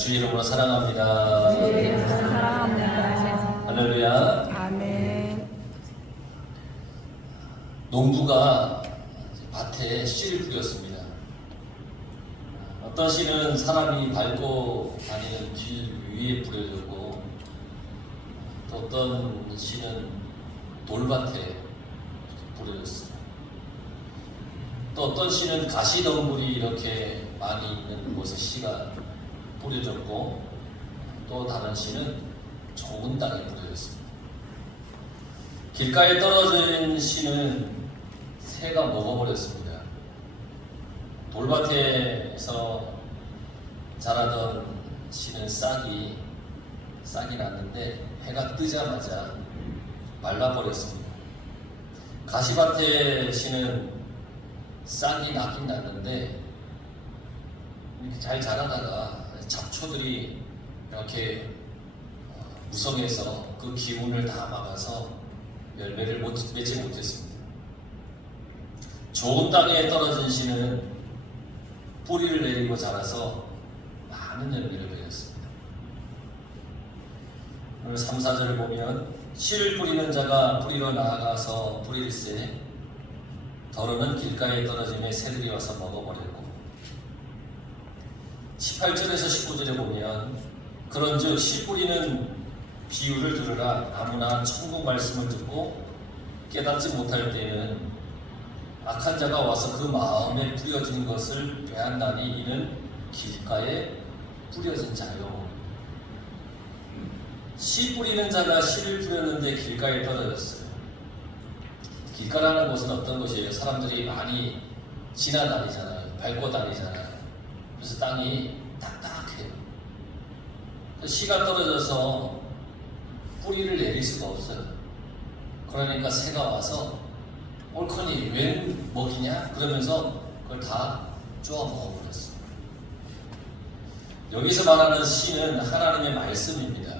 주의 이름으로 사랑합니다. 주의 이름으로 사랑합니다. 할렐루야. 아멘. 농부가 밭에 씨를 뿌렸습니다. 어떤 씨는 사람이 밟고 다니는 길 위에 뿌려졌고, 또 어떤 씨는 돌밭에 뿌려졌어요. 또 어떤 씨는 가시덤불이 이렇게 많이 있는 곳에 씨가 뿌려졌고, 또 다른 씨는 좁은 땅에 뿌려졌습니다. 길가에 떨어진 씨는 새가 먹어버렸습니다. 돌밭에서 자라던 씨는 싹이 났는데 해가 뜨자마자 말라버렸습니다. 가시밭에 씨는 싹이 나긴 났는데 이렇게 잘 자라다가 잡초들이 이렇게 무성해서 그 기운을 다 막아서 열매를 맺지 못했습니다. 좋은 땅에 떨어진 씨는 뿌리를 내리고 자라서 많은 열매를 맺었습니다. 오늘 3, 4절을 보면 씨를 뿌리는 자가 뿌리로 나아가서 뿌릴새 더러는 길가에 떨어짐에 새들이 와서 먹어버렸고, 18절에서 19절에 보면 그런즉 씨 뿌리는 비유를 들으라. 아무나 천국 말씀을 듣고 깨닫지 못할 때는 악한 자가 와서 그 마음에 뿌려진 것을 빼앗나니 이는 길가에 뿌려진 자요. 씨 뿌리는 자가 씨를 뿌렸는데 길가에 떨어졌어요. 길가라는 곳은 어떤 곳이에요? 사람들이 많이 지나다니잖아요. 밟고 다니잖아요. 그래서 땅이 딱딱해요. 씨가 떨어져서 뿌리를 내릴 수가 없어요. 그러니까 새가 와서 옳거니 웬 먹이냐? 그러면서 그걸 다 쪼아 먹어버렸어요. 여기서 말하는 씨는 하나님의 말씀입니다.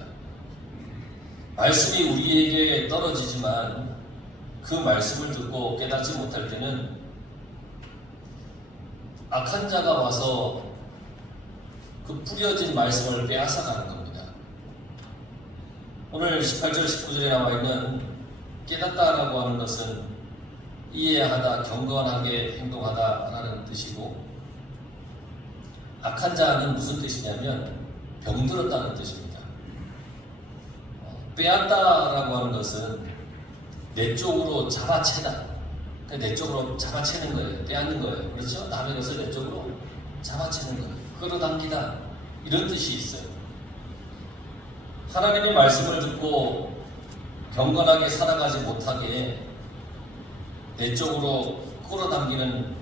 말씀이 우리에게 떨어지지만 그 말씀을 듣고 깨닫지 못할 때는 악한 자가 와서 그 뿌려진 말씀을 빼앗아 가는 겁니다. 오늘 18절 19절에 나와 있는 깨닫다라고 하는 것은 이해하다, 경건하게 행동하다 라는 뜻이고, 악한 자는 무슨 뜻이냐면 병들었다는 뜻입니다. 빼앗다라고 하는 것은 내 쪽으로 잡아채다. 내 쪽으로 잡아채는 거예요. 빼앗는 거예요. 그렇죠? 남의 것을 내 쪽으로 잡아채는 거예요. 끌어당기다. 이런 뜻이 있어요. 하나님의 말씀을 듣고 경건하게 살아가지 못하게 내 쪽으로 끌어당기는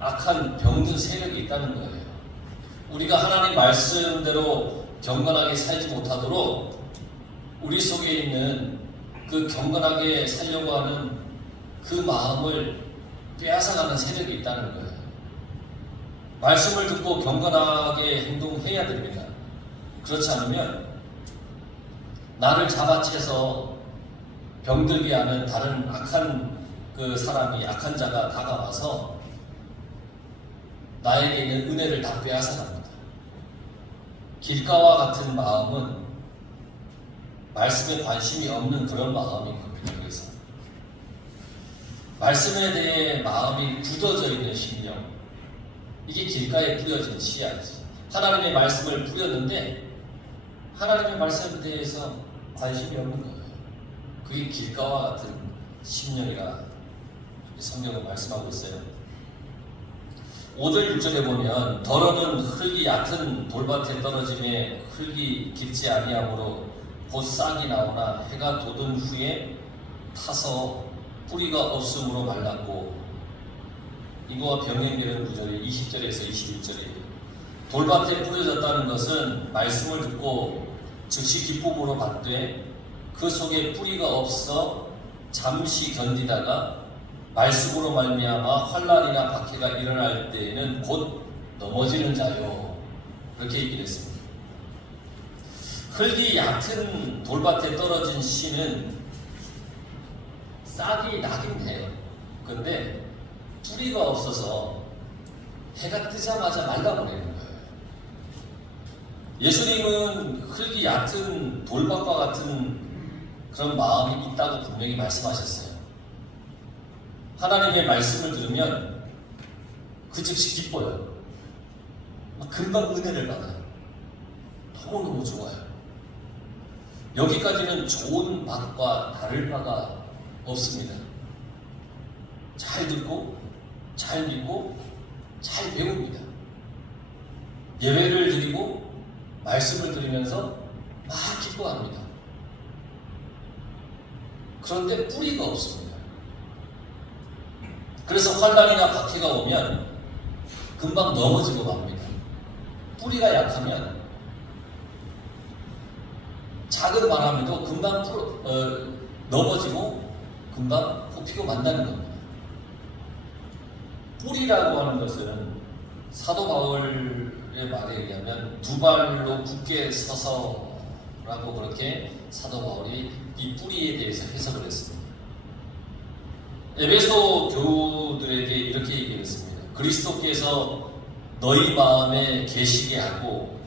악한 병든 세력이 있다는 거예요. 우리가 하나님 말씀대로 경건하게 살지 못하도록 우리 속에 있는 그 경건하게 살려고 하는 그 마음을 빼앗아가는 세력이 있다는 거예요. 말씀을 듣고 경건하게 행동해야 됩니다. 그렇지 않으면 나를 잡아채서 병들게 하는 다른 악한 그 사람이, 악한 자가 다가와서 나에게 있는 은혜를 다 빼앗아갑니다. 길가와 같은 마음은 말씀에 관심이 없는 그런 마음인 겁니다. 그래서 말씀에 대해 마음이 굳어져 있는 심령, 이게 길가에 뿌려진 씨앗이지. 하나님의 말씀을 뿌렸는데 하나님의 말씀에 대해서 관심이 없는 거예요. 그게 길가와 같은 심령이라 성경은 말씀하고 있어요. 5절 6절에 보면 더러는 흙이 얕은 돌밭에 떨어짐에 흙이 깊지 아니하므로 곧 싹이 나오나 해가 돋은 후에 타서 뿌리가 없으므로 말랐고, 이거와 병행되는 구절이 20절에서 21절이에요. 돌밭에 뿌려졌다는 것은 말씀을 듣고 즉시 기쁨으로 받되 그 속에 뿌리가 없어 잠시 견디다가 말씀으로 말미암아 환난이나 박해가 일어날 때에는 곧 넘어지는 자요. 그렇게 얘기를 했습니다. 흙이 얕은 돌밭에 떨어진 씨는 싹이 나긴 해요. 근데 뿌리가 없어서 해가 뜨자마자 말라버리는 거예요. 예수님은 흙이 얕은 돌밭과 같은 그런 마음이 있다고 분명히 말씀하셨어요. 하나님의 말씀을 들으면 그 즉시 기뻐요. 금방 은혜를 받아요. 너무너무 좋아요. 여기까지는 좋은 맛과 다를 바가 없습니다. 잘 듣고 잘 믿고 잘 배웁니다. 예배를 드리고 말씀을 들으면서 막 기뻐합니다. 그런데 뿌리가 없습니다. 그래서 환난이나 박해가 오면 금방 넘어지고 맙니다. 뿌리가 약하면 작은 바람에도 금방 넘어지고 금방 뽑히고 만다는 겁니다. 뿌리라고 하는 것은 사도 바울의 말에 의하면 두 발로 굳게 서서라고 그렇게 사도 바울이 이 뿌리에 대해서 해석을 했습니다. 에베소 교우들에게 이렇게 얘기했습니다. 그리스도께서 너희 마음에 계시게 하고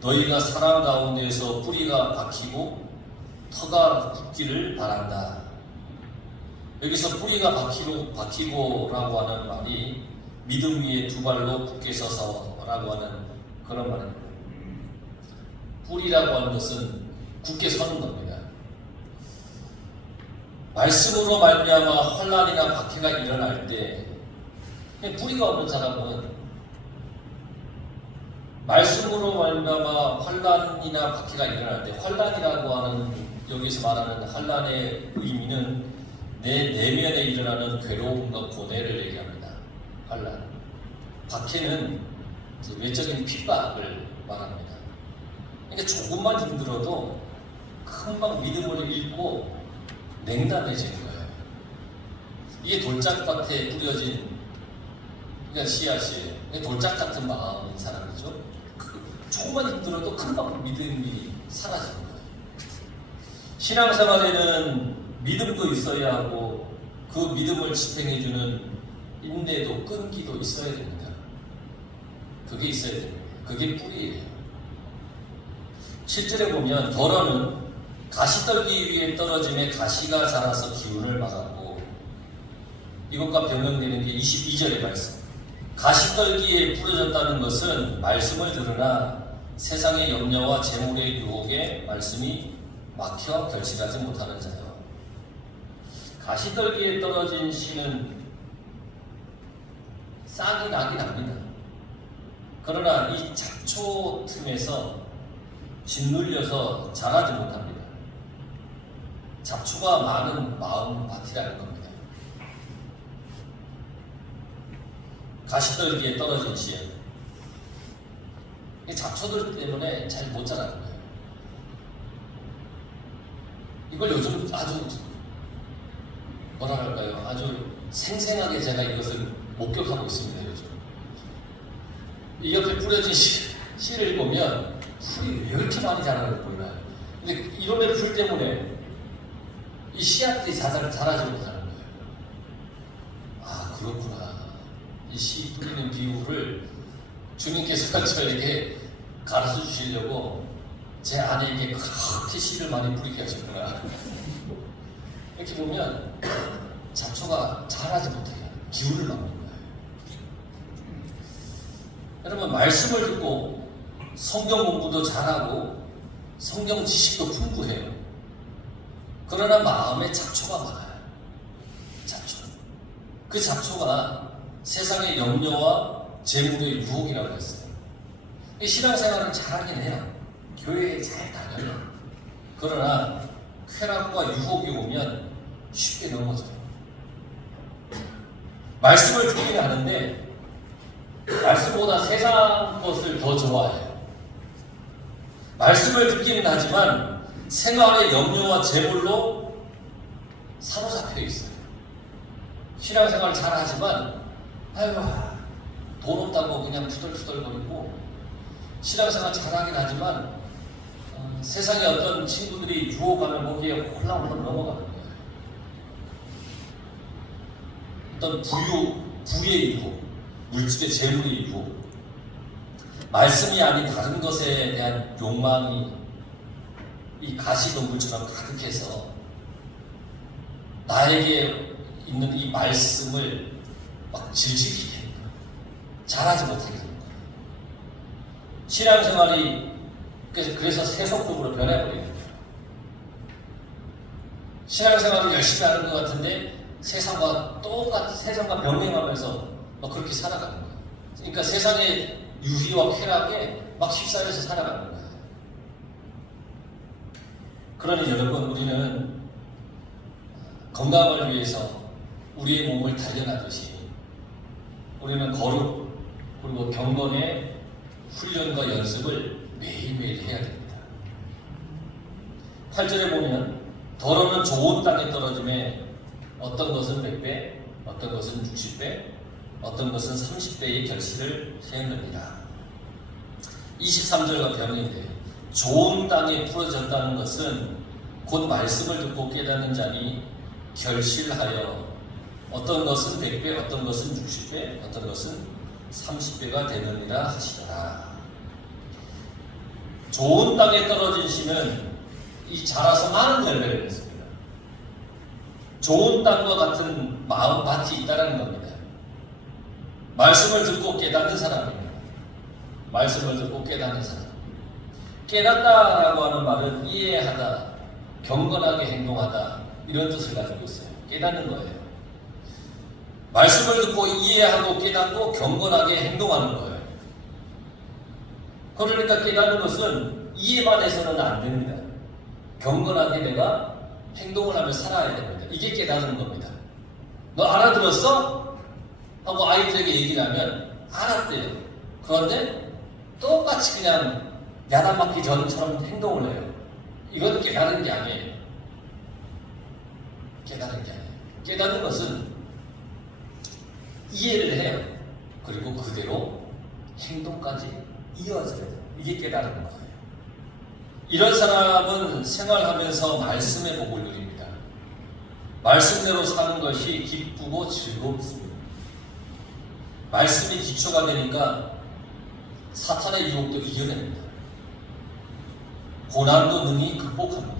너희가 사랑 가운데에서 뿌리가 박히고 터가 굳기를 바란다. 여기서 뿌리가 박히고라고 하는 말이 믿음 위에 두 발로 굳게 서서라고 하는 그런 말입니다. 뿌리라고 하는 것은 굳게 서는 겁니다. 말씀으로 말미암아 환난이나 박해가 일어날 때 뿌리가 없는 사람은 말씀으로 말미암아 환난이나 박해가 일어날 때 환난이라고 하는 여기서 말하는 환난의 의미는 내 내면에 일어나는 괴로움과 고뇌를 얘기합니다. 환난. 박해는 외적인 핍박을 말합니다. 그러니까 조금만 힘들어도 금방 믿음을 잃고 냉담해지는 거예요. 이게 돌짝밭에 뿌려진 그러니까 씨앗이에요. 돌짝 같은 마음인 사람이죠. 조금만 힘들어도 금방 믿음이 사라지는 거예요. 신앙생활에는 믿음도 있어야 하고 그 믿음을 지탱해주는 인내도 끈기도 있어야 됩니다. 그게 있어야 됩니다. 그게 뿌리예요. 실제로 보면 덜어는 가시떨기 위에 떨어짐에 가시가 자라서 기운을 막았고 이것과 병명되는 게 22절의 말씀. 가시떨기에 뿌려졌다는 것은 말씀을 들으나 세상의 염려와 재물의 유혹에 말씀이 막혀 결실하지 못하는 자요. 가시떨기에 떨어진 씨는 싹이 나긴 합니다. 그러나 이 잡초 틈에서 짓눌려서 자라지 못합니다. 잡초가 많은 마음밭이라는 겁니다. 가시떨기에 떨어진 씨예요. 잡초들 때문에 잘 못 자라는 거예요. 이걸 요즘 아주 뭐라 할까요? 아주 생생하게 제가 이것을 목격하고 있습니다. 요즘 이 옆에 뿌려진 씨를 보면 풀이 왜 이렇게 많이 자라는 걸 보이나요? 근데 이놈의 풀 때문에 이 씨앗들이 자라지 못하는 거예요. 아, 그렇구나. 이 씨 뿌리는 비유를 주님께서 저에게 가르쳐 주시려고 제 아내에게 그렇게 씨를 많이 뿌리게 하셨구나. 이렇게 보면 잡초가 자라지 못하게 기운을 막는 거예요. 여러분, 말씀을 듣고 성경 공부도 잘하고 성경 지식도 풍부해요. 그러나 마음에 잡초가 많아요. 잡초. 그 잡초가 세상의 염려와 재물의 유혹이라고 했어요. 신앙생활은 잘하긴 해요. 교회에 잘 다녀요. 그러나 쾌락과 유혹이 오면 쉽게 넘어져요. 말씀을 듣긴 하는데 말씀보다 세상 것을 더 좋아해요. 말씀을 듣기는 하지만 생활의 염려와 재물로 사로잡혀 있어요. 신앙생활 잘하지만 아유, 돈 없다고 그냥 투덜투덜거리고 신앙생활 잘하긴 하지만 세상의 어떤 친구들이 유혹하면 거기에 홀랑홀랑 넘어가는 거예요. 어떤 부의 유혹, 물질의 재물의 유혹. 말씀이 아닌 다른 것에 대한 욕망이 이 가시덤불처럼 가득해서 나에게 있는 이 말씀을 막 질질히게 하는 거예요. 잘하지 못하게 하는 거예요. 신앙생활이 그래서 세속적으로 변해버리는 거예요. 신앙생활을 열심히 하는 것 같은데 세상과 병행하면서 막 그렇게 살아가는 거예요. 그러니까 세상의 유희와 쾌락에 막 휩싸여서 살아가는 거예요. 그러니 여러분, 우리는 건강을 위해서 우리의 몸을 단련하듯이 우리는 거룩 그리고 경건의 훈련과 연습을 매일매일 해야 됩니다. 8절에 보면 더러는 좋은 땅에 떨어짐에 어떤 것은 100배, 어떤 것은 60배, 어떤 것은 30배의 결실을 시행합니다. 23절과 변인데 좋은 땅에 풀어졌다는 것은 곧 말씀을 듣고 깨닫는 자니 결실하여 어떤 것은 100배, 어떤 것은 60배, 어떤 것은 30배가 되느니라 하시더라. 좋은 땅에 떨어진 씨는 이 자라서 많은 열매를 맺습니다. 좋은 땅과 같은 마음밭이 있다는 겁니다. 말씀을 듣고 깨닫는 사람입니다. 말씀을 듣고 깨닫는 사람. 깨닫다라고 하는 말은 이해하다, 경건하게 행동하다 이런 뜻을 가지고 있어요. 깨닫는 거예요. 말씀을 듣고 이해하고 깨닫고 경건하게 행동하는 거예요. 그러니까 깨닫는 것은 이해만 해서는 안 됩니다. 경건하게 내가 행동을 하며 살아야 됩니다. 이게 깨닫는 겁니다. 너 알아들었어? 하고 아이들에게 얘기를 하면 알았대요. 그런데 똑같이 그냥 야단 맞기 전처럼 행동을 해요. 이건 깨닫는 게 아니에요. 깨닫는 게 아니에요. 깨닫는 것은 이해를 해요. 그리고 그대로 행동까지 이어져야 돼요. 이게 깨달은 거예요. 이런 사람은 생활하면서 말씀의 복을 누립니다. 말씀대로 사는 것이 기쁘고 즐겁습니다. 말씀이 기초가 되니까 사탄의 유혹도 이겨냅니다. 고난도 능히 극복합니다.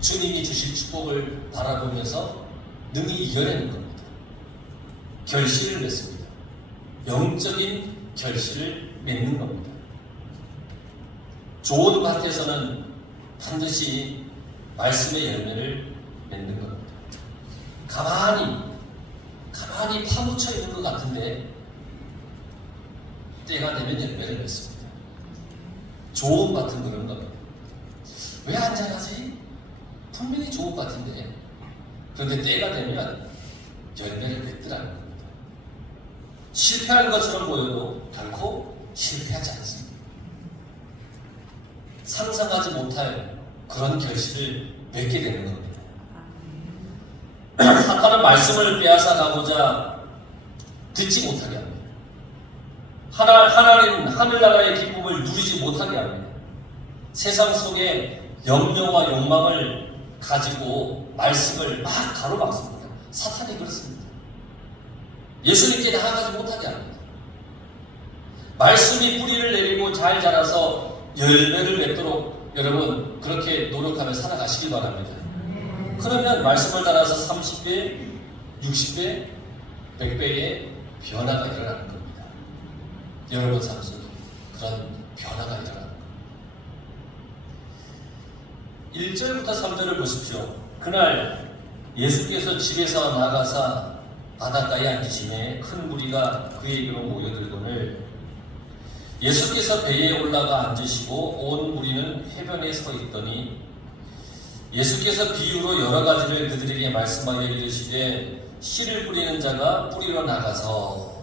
주님이 주실 축복을 바라보면서 능히 이겨내는 겁니다. 결실을 맺습니다. 영적인 결실을 맺는 겁니다. 좋은 밭에서는 반드시 말씀의 열매를 맺는 겁니다. 가만히 파묻혀 있는 것 같은데 때가 되면 열매를 맺습니다. 좋은 밭은 그런 겁니다. 왜 안 자라지? 분명히 좋은 밭인데 그런데 때가 되면 열매를 맺더라는 겁니다. 실패한 것처럼 보여도 결코 실패하지 않습니다. 상상하지 못할 그런 결실을 맺게 되는 겁니다. 사탄은 말씀을 빼앗아 가고자 듣지 못하게 합니다. 하늘나라의 기쁨을 누리지 못하게 합니다. 세상 속에 염려와 욕망을 가지고 말씀을 막 가로막습니다. 사탄이 그렇습니다. 예수님께 나아가지 못하게 합니다. 말씀이 뿌리를 내리고 잘 자라서 열매를 맺도록 여러분 그렇게 노력하며 살아가시기 바랍니다. 그러면 말씀을 따라서 30배, 60배, 100배의 변화가 일어나는 겁니다. 여러분 삶 속에 그런 변화가 일어나는 겁니다. 1절부터 3절을 보십시오. 그날 예수께서 집에서 나가사 바닷가에 앉으시매 큰 무리가 그에게로 모여들거늘 예수께서 배에 올라가 앉으시고 온 무리는 해변에 서 있더니 예수께서 비유로 여러 가지를 그들에게 말씀하여 이르시되 씨를 뿌리는 자가 뿌리러 나가서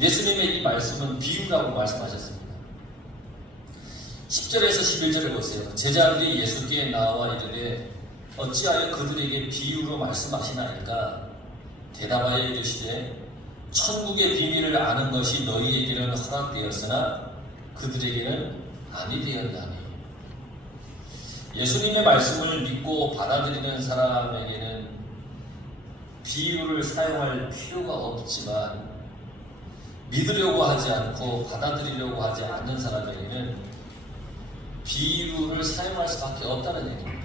예수님의 이 말씀은 비유라고 말씀하셨습니다. 10절에서 11절을 보세요. 제자들이 예수께 나와 이르되 어찌하여 그들에게 비유로 말씀하시나이까? 대답하여 이르시되 천국의 비밀을 아는 것이 너희에게는 허락되었으나 그들에게는 아니 되었나니. 예수님의 말씀을 믿고 받아들이는 사람에게는 비유를 사용할 필요가 없지만 믿으려고 하지 않고 받아들이려고 하지 않는 사람에게는 비유를 사용할 수밖에 없다는 얘기입니다.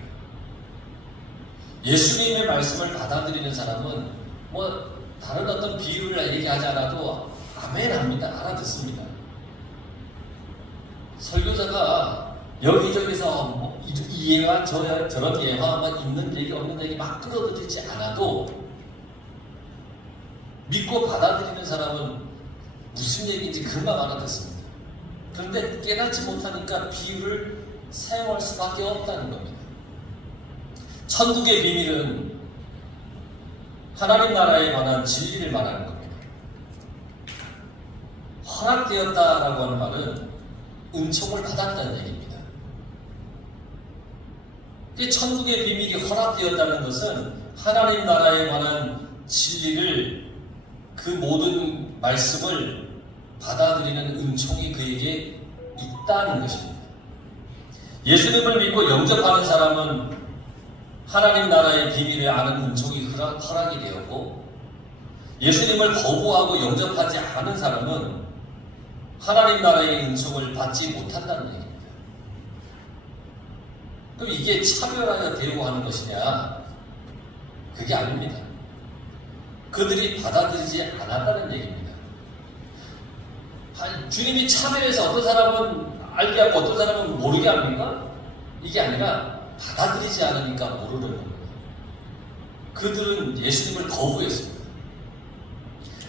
예수님의 말씀을 받아들이는 사람은 뭐 다른 어떤 비유를 얘기하지 않아도 아멘 합니다. 알아듣습니다. 설교자가 여기저기서 뭐 이해와 저런 예화만 있는 얘기 없는 얘기 막 끌어들이지 않아도 믿고 받아들이는 사람은 무슨 얘기인지 금방 알아듣습니다. 그런데 깨닫지 못하니까 비유를 사용할 수밖에 없다는 겁니다. 천국의 비밀은 하나님 나라에 관한 진리를 말하는 겁니다. 허락되었다라고 하는 말은 은총을 받았다는 얘기입니다. 천국의 비밀이 허락되었다는 것은 하나님 나라에 관한 진리를 그 모든 말씀을 받아들이는 은총이 그에게 있다는 것입니다. 예수님을 믿고 영접하는 사람은 하나님 나라의 비밀을 아는 은총이 허락이 되었고, 예수님을 거부하고 영접하지 않은 사람은 하나님 나라의 은총을 받지 못한다는 얘기입니다. 그럼 이게 차별하여 대우하는 것이냐? 그게 아닙니다. 그들이 받아들이지 않았다는 얘기입니다. 주님이 차별해서 어떤 사람은 알게 하고 어떤 사람은 모르게 합니까? 이게 아니라 받아들이지 않으니까 모르는 겁니다. 그들은 예수님을 거부했습니다.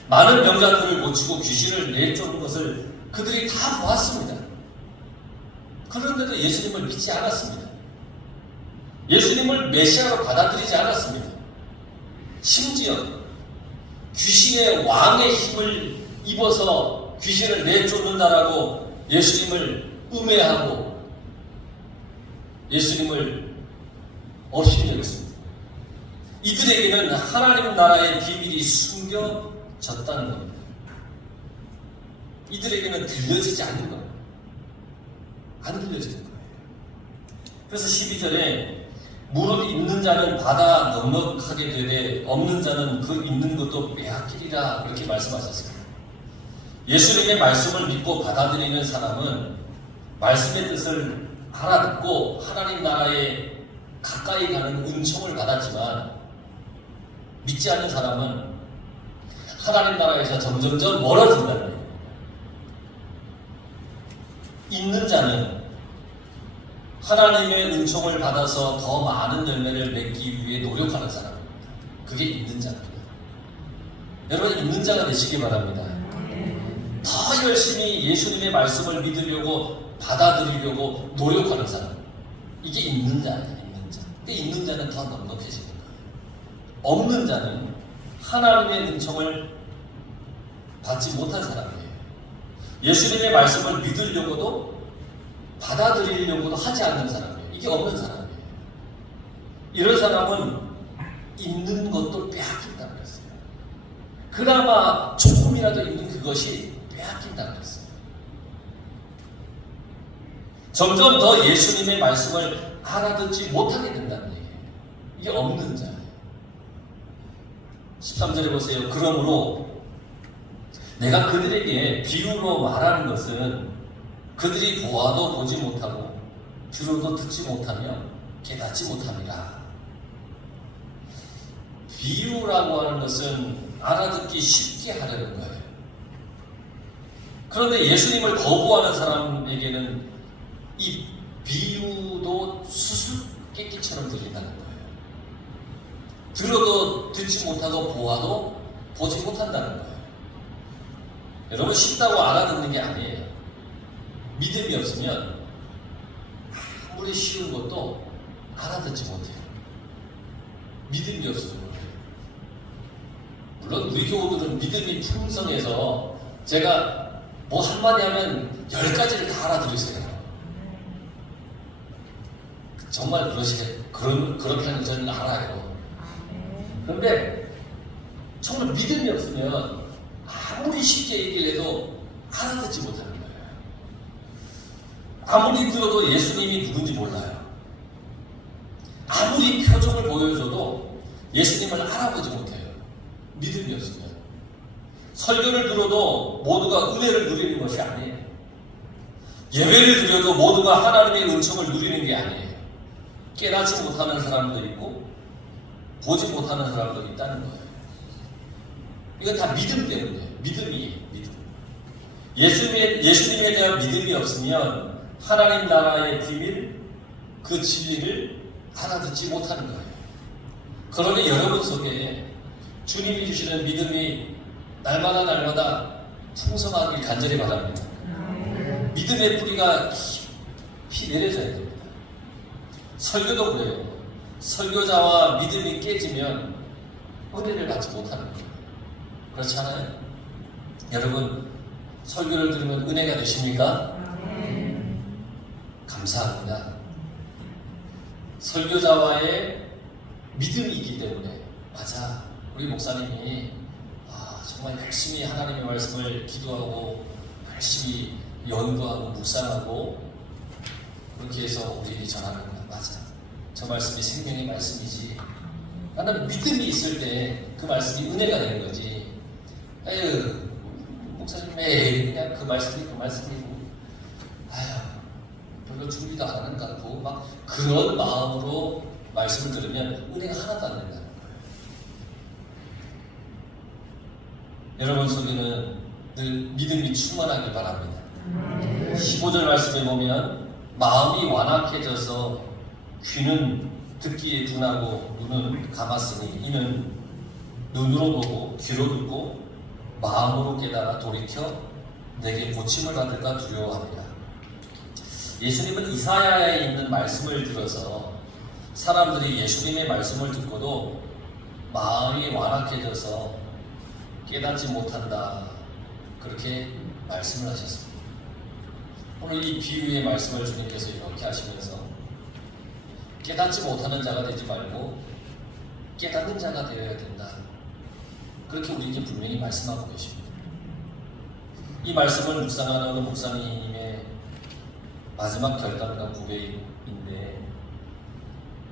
많은 병자들을 고치고 귀신을 내쫓는 것을 그들이 다 보았습니다. 그런데도 예수님을 믿지 않았습니다. 예수님을 메시아로 받아들이지 않았습니다. 심지어 귀신의 왕의 힘을 입어서 귀신을 내쫓는다라고 예수님을 음해하고 예수님을 없이 여겼습니다. 이들에게는 하나님 나라의 비밀이 숨겨졌다는 겁니다. 이들에게는 들려지지 않는 겁니다. 안 들려지는 거예요. 그래서 12절에 무릇 있는 자는 받아 넉넉하게 되되 없는 자는 그 있는 것도 빼앗기리라 이렇게 말씀하셨습니다. 예수님의 말씀을 믿고 받아들이는 사람은 말씀의 뜻을 알아듣고 하나님 나라에 가까이 가는 은총을 받았지만, 믿지 않는 사람은 하나님 나라에서 점점점 멀어진다는 거예요. 있는 자는 하나님의 은총을 받아서 더 많은 열매를 맺기 위해 노력하는 사람입니다. 그게 있는 자입니다. 여러분, 있는 자가 되시기 바랍니다. 더 열심히 예수님의 말씀을 믿으려고 받아들이려고 노력하는 사람, 이게 있는 자예요. 있는 자. 근데 있는 자는 더 넉넉해지는 거예요. 없는 자는 하나님의 은총을 받지 못한 사람이에요. 예수님의 말씀을 믿으려고도 받아들이려고도 하지 않는 사람이에요. 이게 없는 사람이에요. 이런 사람은 있는 것도 빼앗긴다고 했어요. 그나마 조금이라도 있는 그것이 빼앗긴다고 했어요. 점점 더 예수님의 말씀을 알아듣지 못하게 된다는 얘기예요. 이게 없는 자예요. 13절에 보세요. 그러므로 내가 그들에게 비유로 말하는 것은 그들이 보아도 보지 못하고 들어도 듣지 못하며 깨닫지 못합니다. 비유라고 하는 것은 알아듣기 쉽게 하려는 거예요. 그런데 예수님을 거부하는 사람에게는 이 비유도 수수께끼처럼 들린다는 거예요. 들어도 듣지 못하고 보아도 보지 못한다는 거예요. 여러분, 쉽다고 알아듣는 게 아니에요. 믿음이 없으면 아무리 쉬운 것도 알아듣지 못해요. 믿음이 없으면 그래요. 물론 우리 교우들은 믿음이 풍성해서 제가 뭐 한마디 하면 10가지를 다 알아들으세요. 정말 그렇게 하는 저는 알아요. 그런데 정말 믿음이 없으면 아무리 쉽게 얘기를 해도 알아듣지 못하는 거예요. 아무리 들어도 예수님이 누군지 몰라요. 아무리 표정을 보여줘도 예수님을 알아보지 못해요. 믿음이 없으면. 설교를 들어도 모두가 은혜를 누리는 것이 아니에요. 예배를 드려도 모두가 하나님의 은총을 누리는 게 아니에요. 깨닫지 못하는 사람도 있고 보지 못하는 사람도 있다는 거예요. 이건 다 믿음 때문에 믿음이에요. 믿음. 예수님에 대한 믿음이 없으면 하나님 나라의 비밀, 그 진리를 알아듣지 못하는 거예요. 그러니 여러분 속에 주님이 주시는 믿음이 날마다 풍성하길 간절히 바랍니다. 믿음의 뿌리가 깊이 내려져야 됩니다. 설교도 그래요. 설교자와 믿음이 깨지면 은혜를 받지 못하는 거예요. 그렇지 않아요? 여러분, 설교를 들으면 은혜가 되십니까? 감사합니다. 설교자와의 믿음이 있기 때문에, 맞아, 우리 목사님이 정말 열심히 하나님의 말씀을 기도하고 열심히 연구하고 묵상하고 그렇게 해서 우리에게 전하는 거야. 맞아, 저 말씀이 생명의 말씀이지. 나는 믿음이 있을 때 그 말씀이 은혜가 되는 거지. 에휴, 목사님 그냥 그 말씀이고 아휴, 별로 준비도 안 하는 것 같고 막 그런 마음으로 말씀을 들으면 은혜가 하나도 안 된다는 거예요. 여러분 속에는 늘 믿음이 충만하길 바랍니다. 15절 말씀에 보면 마음이 완악해져서 귀는 듣기에 둔하고 눈은 감았으니 이는 눈으로 보고 귀로 듣고 마음으로 깨달아 돌이켜 내게 고침을 받을까 두려워합니다. 예수님은 이사야에 있는 말씀을 들어서 사람들이 예수님의 말씀을 듣고도 마음이 완악해져서 깨닫지 못한다, 그렇게 말씀을 하셨습니다. 오늘 이 비유의 말씀을 주님께서 이렇게 하시면서 깨닫지 못하는 자가 되지 말고 깨닫는 자가 되어야 된다, 그렇게 우리에게 분명히 말씀하고 계십니다. 이 말씀을 묵상하는 어느 목사님의 마지막 결단과 고백인데,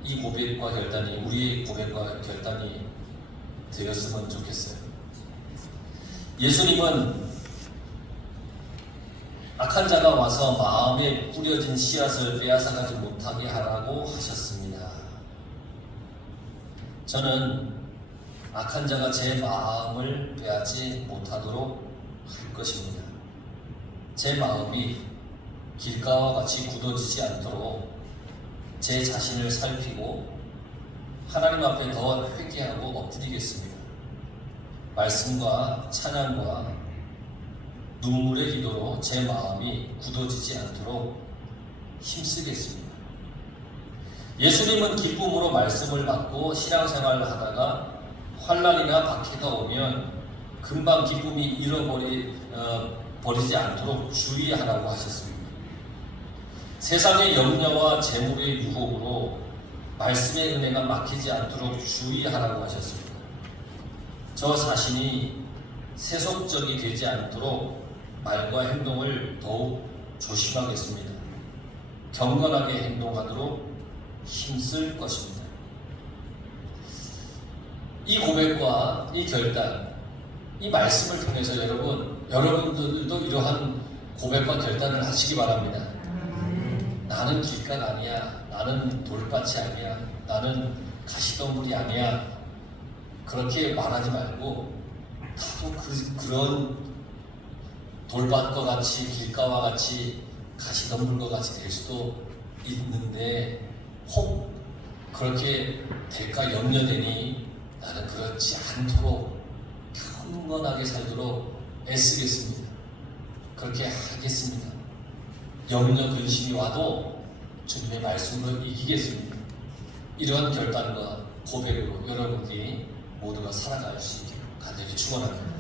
이 고백과 결단이 우리의 고백과 결단이 되었으면 좋겠어요. 예수님은 악한 자가 와서 마음에 뿌려진 씨앗을 빼앗아가지 못하게 하라고 하셨습니다. 저는 악한 자가 제 마음을 빼앗지 못하도록 할 것입니다. 제 마음이 길가와 같이 굳어지지 않도록 제 자신을 살피고 하나님 앞에 더 회개하고 엎드리겠습니다. 말씀과 찬양과 눈물의 기도로 제 마음이 굳어지지 않도록 힘쓰겠습니다. 예수님은 기쁨으로 말씀을 받고 신앙생활을 하다가 환난이나 박해가 오면 금방 기쁨이 잃어버리지 않도록 주의하라고 하셨습니다. 세상의 염려와 재물의 유혹으로 말씀의 은혜가 막히지 않도록 주의하라고 하셨습니다. 저 자신이 세속적이 되지 않도록 말과 행동을 더욱 조심하겠습니다. 경건하게 행동하도록 힘쓸 것입니다. 이 고백과 이 결단, 이 말씀을 통해서 여러분들도 이러한 고백과 결단을 하시기 바랍니다. 나는 길가가 아니야, 나는 돌밭이 아니야, 나는 가시덤불이 아니야, 그렇게 말하지 말고 나도 그런 돌밭과 같이 길가와 같이 가시덤불과 같이 될 수도 있는데 혹 그렇게 될까 염려되니 나는 그렇지 않도록 경건하게 살도록 애쓰겠습니다. 그렇게 하겠습니다. 염려 근심이 와도 주님의 말씀으로 이기겠습니다. 이러한 결단과 고백으로 여러분들이 모두가 살아갈 수 있게 간절히 축원합니다.